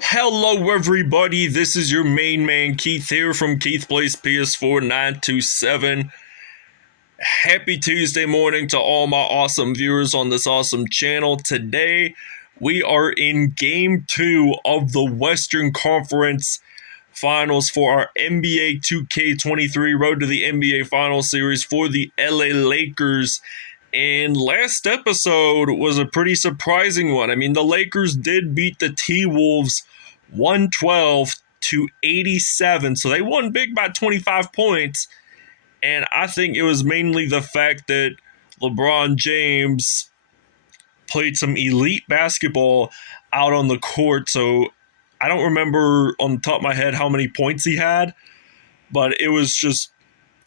Hello everybody, this is your main man Keith here from Keith Plays PS4 927. Happy Tuesday morning to all my awesome viewers on this awesome channel. Today we are in Game 2 of the Western Conference Finals for our NBA 2K23 Road to the NBA Finals series for the LA Lakers. And last episode was a pretty surprising one. I mean, the Lakers did beat the TWolves 112-87, so they won big by 25 points. And I think it was mainly the fact that LeBron James played some elite basketball out on the court. So I don't remember on the top of my head how many points he had, but it was just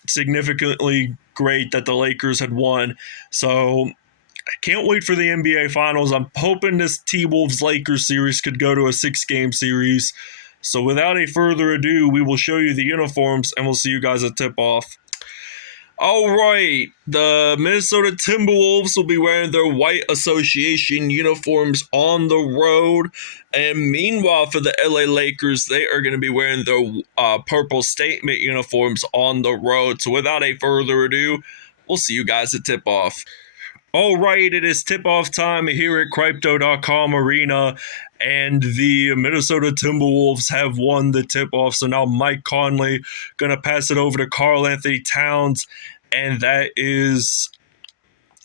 significantly great that the Lakers had won. So I can't wait for the NBA Finals. I'm hoping this T-Wolves Lakers series could go to a 6-game series. So without a further ado, we will show you the uniforms and we'll see you guys at tip-off. All right, the Minnesota Timberwolves will be wearing their white association uniforms on the road. And meanwhile, for the LA Lakers, they are going to be wearing their purple statement uniforms on the road. So without a further ado, we'll see you guys at tip-off. All right, it is tip-off time here at Crypto.com Arena, and the Minnesota Timberwolves have won the tip-off. So now Mike Conley going to pass it over to Karl Anthony Towns, and that is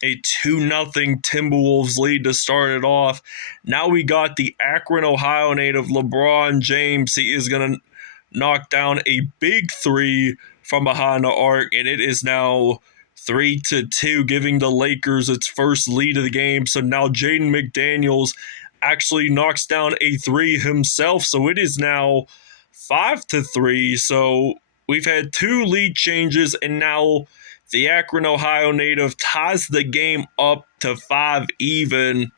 a 2-0 Timberwolves lead to start it off. Now we got the Akron, Ohio native LeBron James. He is going to knock down a big three from behind the arc, and it is now 3-2, giving the Lakers its first lead of the game. So now Jaden McDaniels actually knocks down a three himself. So it is now 5-3. So we've had 2 lead changes, and now the Akron, Ohio native ties the game up to 5 even.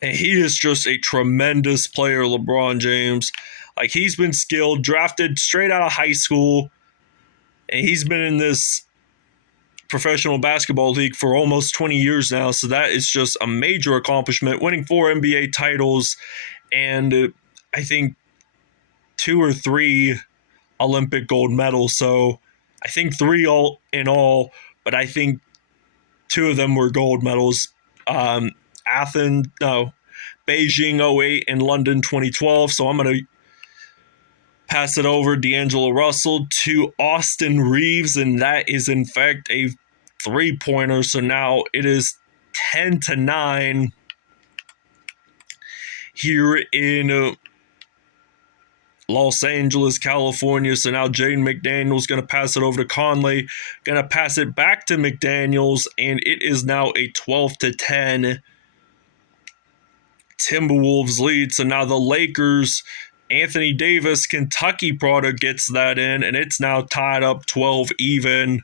And he is just a tremendous player, LeBron James. Like, he's been skilled, drafted straight out of high school, and he's been in this professional basketball league for almost 20 years now. So that is just a major accomplishment, winning 4 NBA titles and I think 2 or 3 Olympic gold medals. So I think 3 all in all, but I think 2 of them were gold medals. Beijing 08 and London 2012. So I'm going to pass it over D'Angelo Russell to Austin Reeves, and that is in fact a 3-pointer. So now it is 10-9 here in Los Angeles, California. So now Jaden McDaniels going to pass it over to Conley, going to pass it back to McDaniels, and it is now a 12-10 Timberwolves lead. So now the Lakers, Anthony Davis, Kentucky product, gets that in, and it's now tied up 12 even.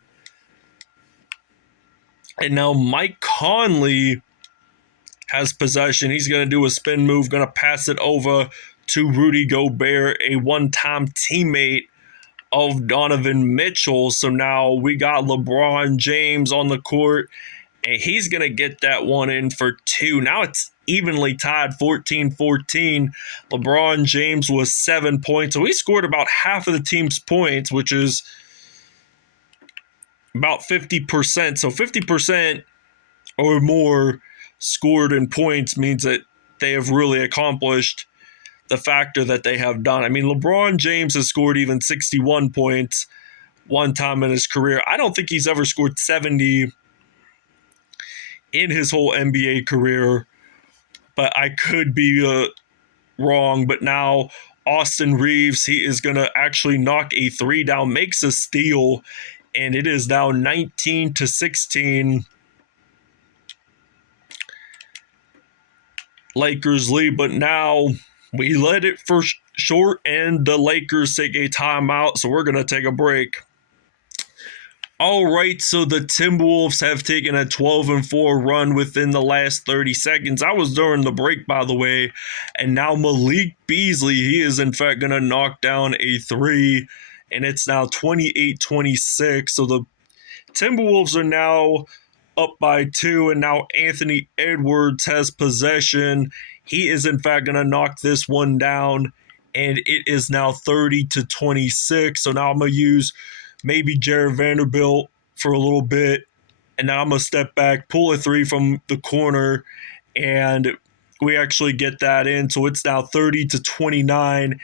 And now Mike Conley has possession. He's going to do a spin move, going to pass it over to Rudy Gobert, a one-time teammate of Donovan Mitchell. So now we got LeBron James on the court, and he's going to get that one in for 2. Now it's evenly tied 14-14. LeBron James was 7 points. So he scored about half of the team's points, which is about 50%. So 50% or more scored in points means that they have really accomplished the factor that they have done. I mean, LeBron James has scored even 61 points one time in his career. I don't think he's ever scored 70 in his whole NBA career, but I could be wrong. But now Austin Reeves, he is going to actually knock a 3 down, makes a steal, and it is now 19-16 Lakers lead. But now we let it for short, and the Lakers take a timeout, so we're going to take a break. All right, so the Timberwolves have taken a 12-4 run within the last 30 seconds. I was during the break, by the way, and now Malik Beasley, he is in fact going to knock down a 3, and it's now 28-26. So the Timberwolves are now up by 2, and now Anthony Edwards has possession. He is in fact going to knock this one down, and it is now 30-26. So now I'm going to use maybe Jared Vanderbilt for a little bit, and then I'm going to step back, pull a three from the corner, and we actually get that in. So it's now 30-29,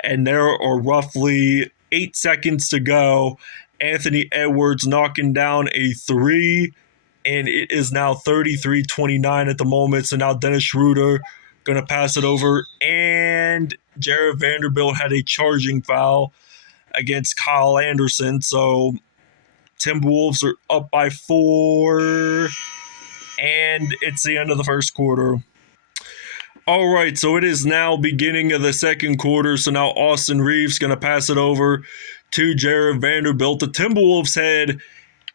and there are roughly 8 seconds to go. Anthony Edwards knocking down a three, and it is now 33-29 at the moment. So now Dennis Schroeder going to pass it over, and Jared Vanderbilt had a charging foul against Kyle Anderson. So Timberwolves are up by 4, and it's the end of the first quarter. All right, so it is now beginning of the second quarter. So now Austin Reeves going to pass it over to Jared Vanderbilt. The Timberwolves had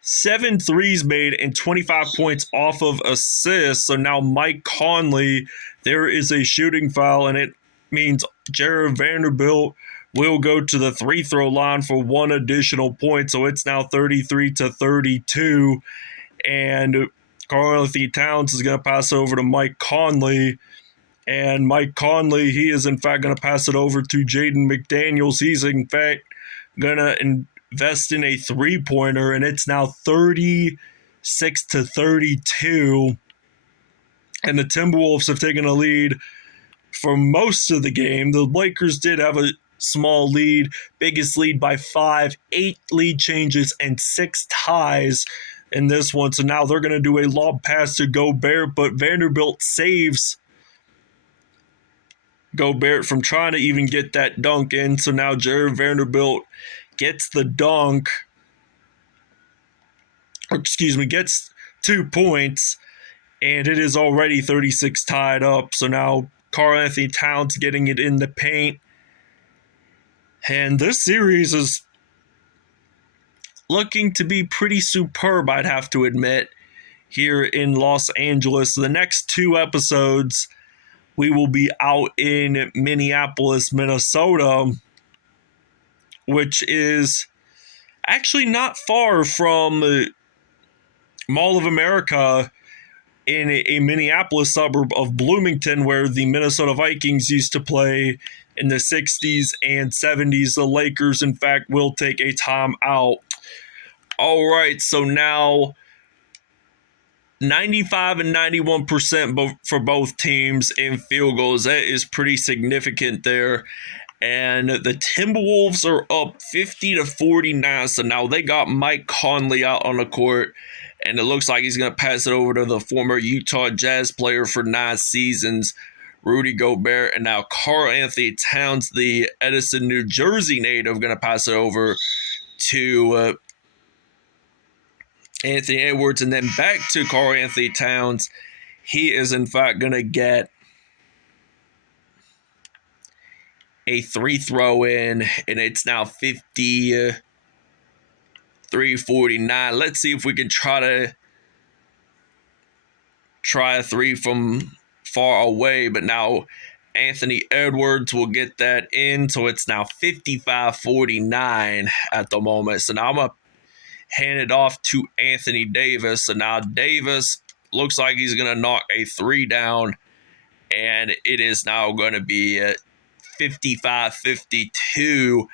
7 threes made and 25 points off of assists. So now Mike Conley, there is a shooting foul, and it means Jared Vanderbilt will go to the free throw line for 1 additional point. So it's now 33-32, and Karl-Anthony Towns is going to pass over to Mike Conley. And Mike Conley, he is in fact going to pass it over to Jaden McDaniels. He's in fact going to invest in a three-pointer, and it's now 36-32. And the Timberwolves have taken a lead for most of the game. The Lakers did have a small lead, biggest lead by 5, 8 lead changes, and 6 ties in this one. So now they're going to do a lob pass to Gobert, but Vanderbilt saves Gobert from trying to even get that dunk in. So now Jared Vanderbilt gets the dunk, gets 2 points, and it is already 36 tied up. So now Karl-Anthony Towns getting it in the paint. And this series is looking to be pretty superb, I'd have to admit, here in Los Angeles. The next 2 episodes, we will be out in Minneapolis, Minnesota, which is actually not far from Mall of America in a Minneapolis suburb of Bloomington, where the Minnesota Vikings used to play in the 60s and 70s. The Lakers, in fact, will take a timeout. All right, so now 95 and 91% for both teams in field goals. That is pretty significant there. And the Timberwolves are up 50-49. So now they got Mike Conley out on the court, and it looks like he's going to pass it over to the former Utah Jazz player for 9 seasons, Rudy Gobert. And now Karl-Anthony Towns, the Edison, New Jersey native, going to pass it over to Anthony Edwards, and then back to Karl-Anthony Towns. He is in fact going to get a 3 throw in, and it's now 53-49. Let's see if we can try a 3 from far away, but now Anthony Edwards will get that in, so it's now 55-49 at the moment. So now I'm going to hand it off to Anthony Davis. So now Davis looks like he's going to knock a 3 down, and it is now going to be 55-52.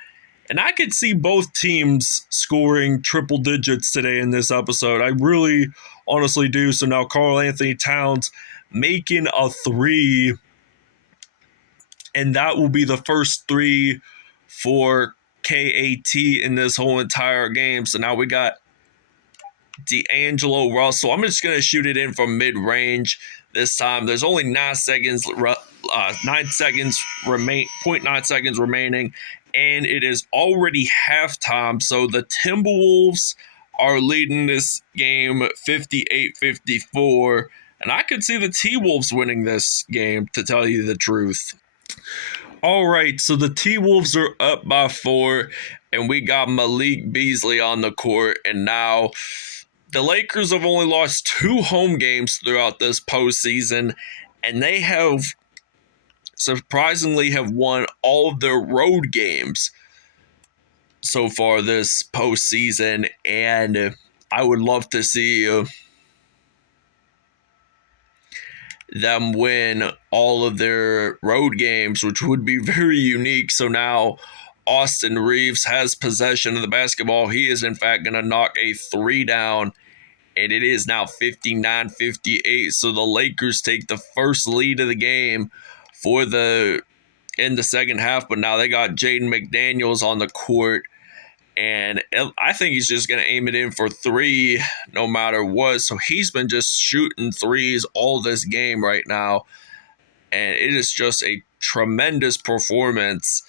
And I could see both teams scoring triple digits today in this episode. I really honestly do. So now Karl-Anthony Towns making a 3, and that will be the first 3 for KAT in this whole entire game. So now we got D'Angelo Russell. I'm just going to shoot it in from mid-range this time. There's only 9 seconds, 0.9 seconds remaining, and it is already halftime. So the Timberwolves are leading this game 58-54, and I could see the T-Wolves winning this game, to tell you the truth. All right, so the T-Wolves are up by 4, and we got Malik Beasley on the court. And now the Lakers have only lost 2 home games throughout this postseason, and they have surprisingly have won all of their road games so far this postseason. And I would love to see them win all of their road games, which would be very unique. So now Austin Reeves has possession of the basketball. He is, in fact, going to knock a three down, and it is now 59-58. So the Lakers take the first lead of the game in the second half, but now they got Jaden McDaniels on the court, and I think he's just going to aim it in for three no matter what. So he's been just shooting threes all this game right now, and it is just a tremendous performance.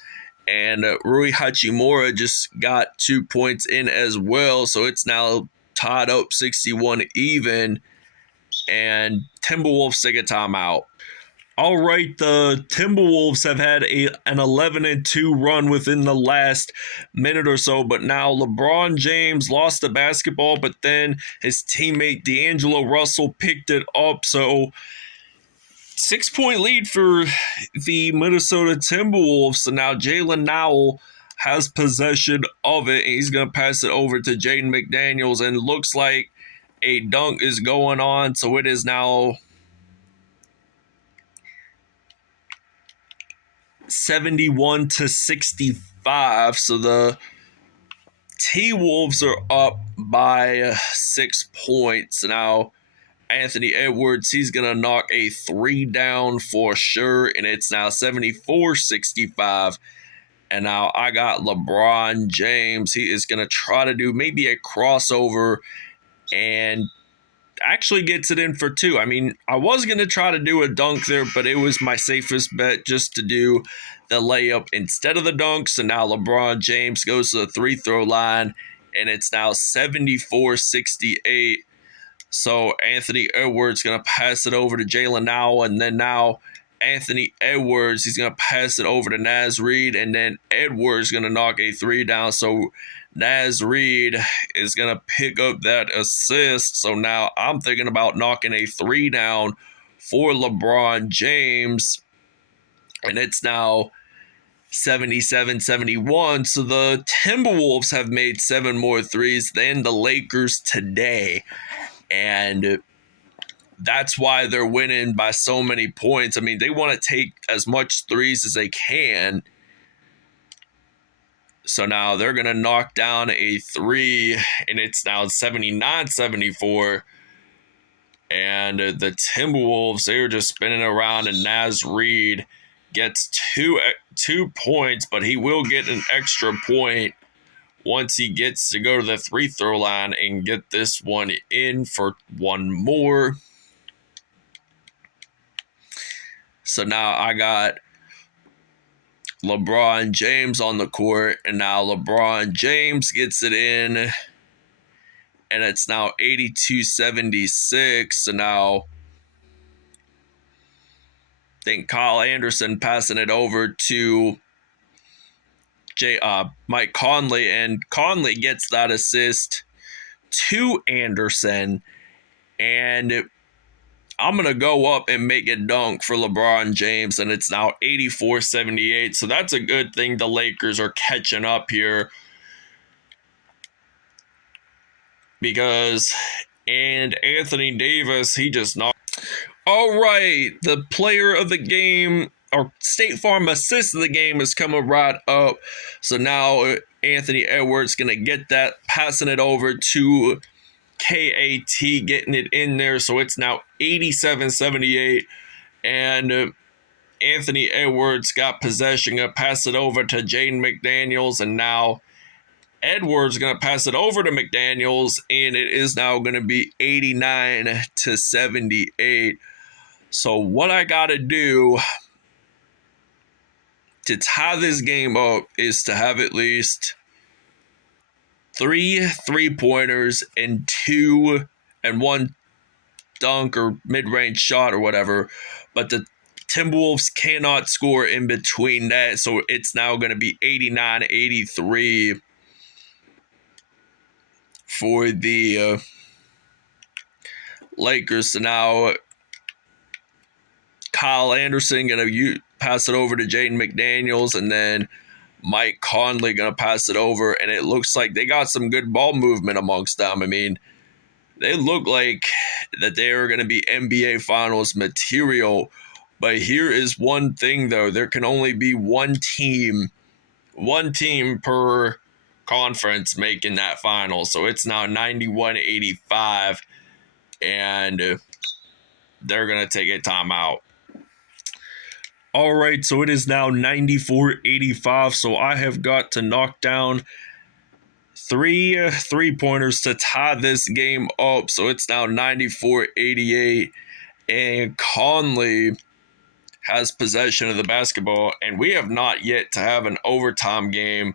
And Rui Hachimura just got 2 points in as well, so it's now tied up 61 even, and Timberwolves take a timeout. All right, the Timberwolves have had an 11-2 run within the last minute or so, but now LeBron James lost the basketball, but then his teammate D'Angelo Russell picked it up. So 6-point lead for the Minnesota Timberwolves. So now Jalen Nowell has possession of it, and he's going to pass it over to Jaden McDaniels, and looks like a dunk is going on. So it is now 71-65. So the T-Wolves are up by 6 points. Now Anthony Edwards, he's going to knock a three down for sure, and it's now 74-65. And now I got LeBron James. He is going to try to do maybe a crossover and actually gets it in for two. I mean, I was going to try to do a dunk there, but it was my safest bet just to do the layup instead of the dunk. So now LeBron James goes to the free throw line, and it's now 74-68. So Anthony Edwards going to pass it over to Jalen Nowell, and then now Anthony Edwards, he's going to pass it over to Naz Reid, and then Edwards going to knock a three down. So Naz Reid is going to pick up that assist. So now I'm thinking about knocking a three down for LeBron James, and it's now 77-71. So the Timberwolves have made 7 more threes than the Lakers today, and that's why they're winning by so many points. I mean, they want to take as much threes as they can. So now they're going to knock down a three, and it's now 79-74. And the Timberwolves, they're just spinning around, and Naz Reid gets two points, but he will get an extra point once he gets to go to the free throw line and get this one in for one more. So now I got LeBron James on the court, and now LeBron James gets it in, and it's now 82-76. So now I think Kyle Anderson passing it over to Mike Conley, and Conley gets that assist to Anderson, and I'm going to go up and make a dunk for LeBron James, and it's now 84-78. So that's a good thing. The Lakers are catching up here, because Anthony Davis, he just knocked. All right, the player of the game, or State Farm assist of the game, is coming right up. So now Anthony Edwards going to get that, passing it over to KAT, getting it in there. So it's now 87-78, and Anthony Edwards got possession, going to pass it over to Jaden McDaniels, and now Edwards going to pass it over to McDaniels, and it is now going to be 89-78. So what I got to do to tie this game up is to have at least 3 3-pointers and 1 dunk or mid-range shot or whatever, but the Timberwolves cannot score in between that, so it's now going to be 89-83 for the Lakers. So now Kyle Anderson going to pass it over to Jaden McDaniels, and then Mike Conley going to pass it over, and it looks like they got some good ball movement amongst them. I mean, they look like that they are going to be NBA Finals material. But here is one thing, though. There can only be one team per conference making that final. So it's now 91-85, and they're going to take a timeout. All right, so it is now 94-85. So I have got to knock down three three-pointers to tie this game up. So it's now 94-88, and Conley has possession of the basketball, and we have not yet to have an overtime game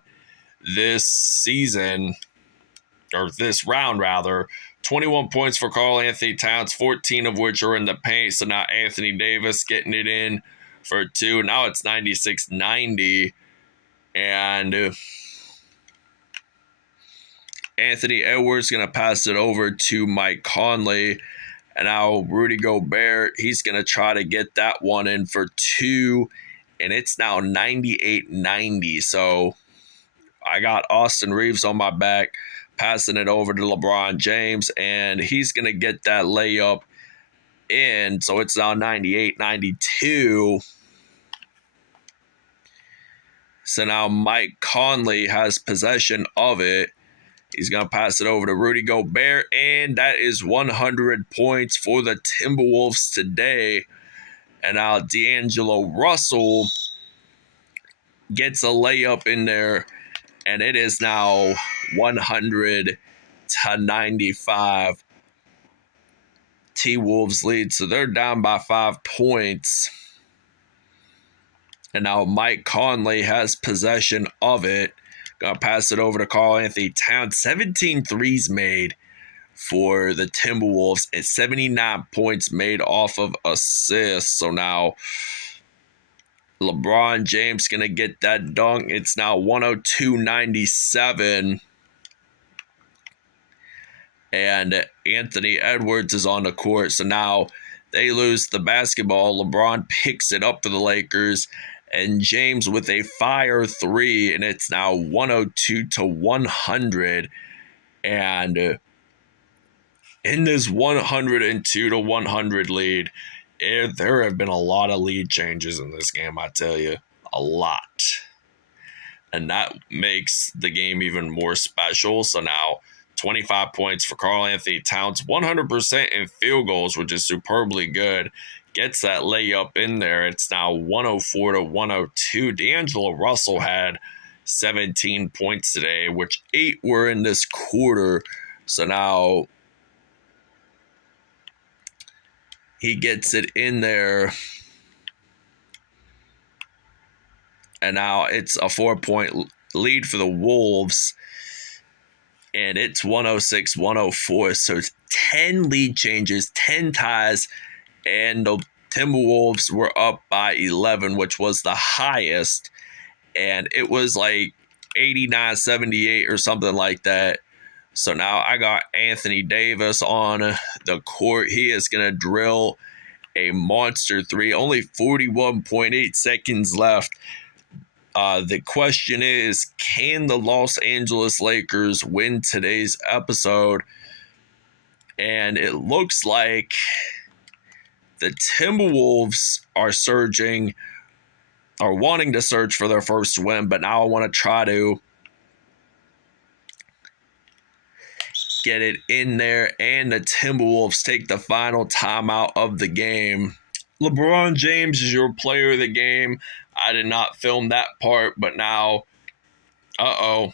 this season, or this round rather. 21 points for Karl-Anthony Towns, 14 of which are in the paint. So now Anthony Davis getting it in for 2. Now it's 96-90, and Anthony Edwards going to pass it over to Mike Conley. And now Rudy Gobert, he's going to try to get that one in for 2. And it's now 98-90. So I got Austin Reeves on my back, passing it over to LeBron James. And he's going to get that layup in. So it's now 98-92. So now Mike Conley has possession of it. He's going to pass it over to Rudy Gobert, and that is 100 points for the Timberwolves today. And now D'Angelo Russell gets a layup in there, and it is now 100-95. T-Wolves lead, so they're down by 5 points. And now Mike Conley has possession of it. Gonna pass it over to Karl-Anthony Towns. 17 threes made for the Timberwolves and 79 points made off of assists. So now LeBron James gonna get that dunk. It's now 102-97. And Anthony Edwards is on the court. So now they lose the basketball. LeBron picks it up for the Lakers. And James with a fire 3, and it's now 102-100. And in this 102-100 lead, there have been a lot of lead changes in this game, I tell you. A lot. And that makes the game even more special. So now 25 points for Karl-Anthony Towns, 100% in field goals, which is superbly good. Gets that layup in there. It's now 104-102. D'Angelo Russell had 17 points today, which 8 were in this quarter. So now he gets it in there. And now it's a 4-point lead for the Wolves. And it's 106-104. So it's 10 lead changes, 10 ties. And the Timberwolves were up by 11, which was the highest. And it was like 89-78 or something like that. So now I got Anthony Davis on the court. He is going to drill a monster 3. Only 41.8 seconds left. The question is, can the Los Angeles Lakers win today's episode? And it looks like the Timberwolves are wanting to search for their first win, but now I want to try to get it in there, and the Timberwolves take the final timeout of the game. LeBron James is your player of the game. I did not film that part, but now, and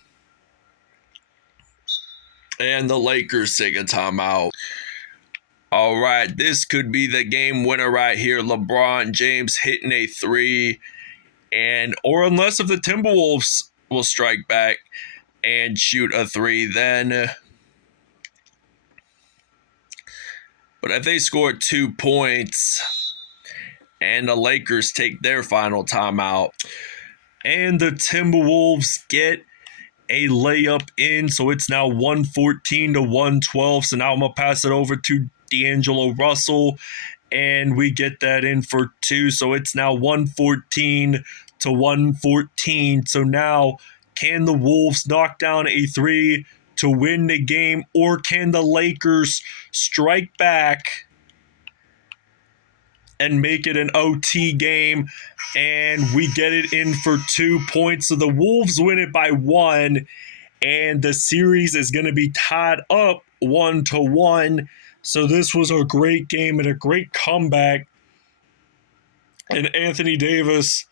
the Lakers take a timeout. All right, this could be the game winner right here. LeBron James hitting a 3, or unless if the Timberwolves will strike back and shoot a 3, then. But if they score 2 points and the Lakers take their final timeout, and the Timberwolves get a layup in, so it's now 114-112. So now I'm going to pass it over to D'Angelo Russell, and we get that in for 2. So it's now 114-114. So now, can the Wolves knock down a 3 to win the game, or can the Lakers strike back and make it an OT game, and we get it in for 2 points? So the Wolves win it by 1, and the series is going to be tied up 1-1. So this was a great game and a great comeback. And Anthony Davis,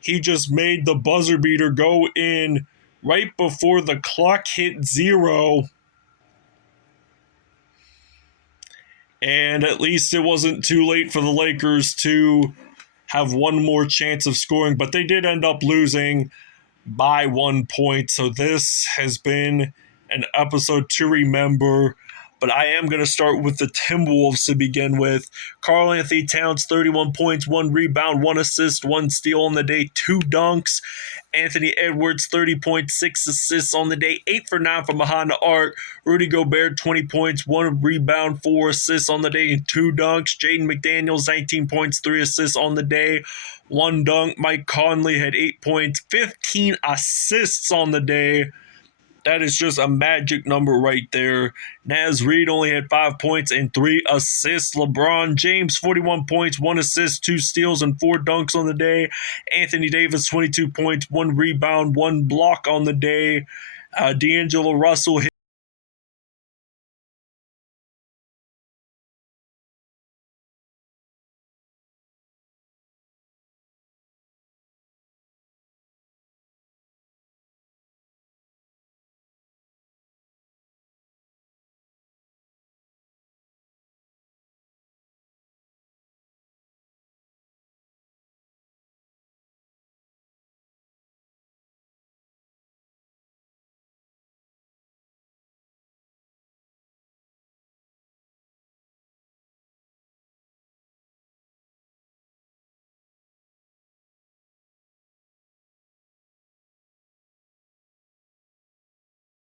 he just made the buzzer beater go in right before the clock hit 0. And at least it wasn't too late for the Lakers to have one more chance of scoring, but they did end up losing by 1 point. So this has been an episode to remember. But I am going to start with the TWolves to begin with. Karl-Anthony Towns, 31 points, 1 rebound, 1 assist, 1 steal on the day, 2 dunks. Anthony Edwards, 30.6 assists on the day, 8 for 9 from behind the arc. Rudy Gobert, 20 points, 1 rebound, 4 assists on the day, and 2 dunks. Jaden McDaniels, 19 points, 3 assists on the day, 1 dunk. Mike Conley had 8 points, 15 assists on the day. That is just a magic number right there. Naz Reid only had 5 points and 3 assists. LeBron James, 41 points, 1 assist, 2 steals, and 4 dunks on the day. Anthony Davis, 22 points, 1 rebound, 1 block on the day. D'Angelo Russell hit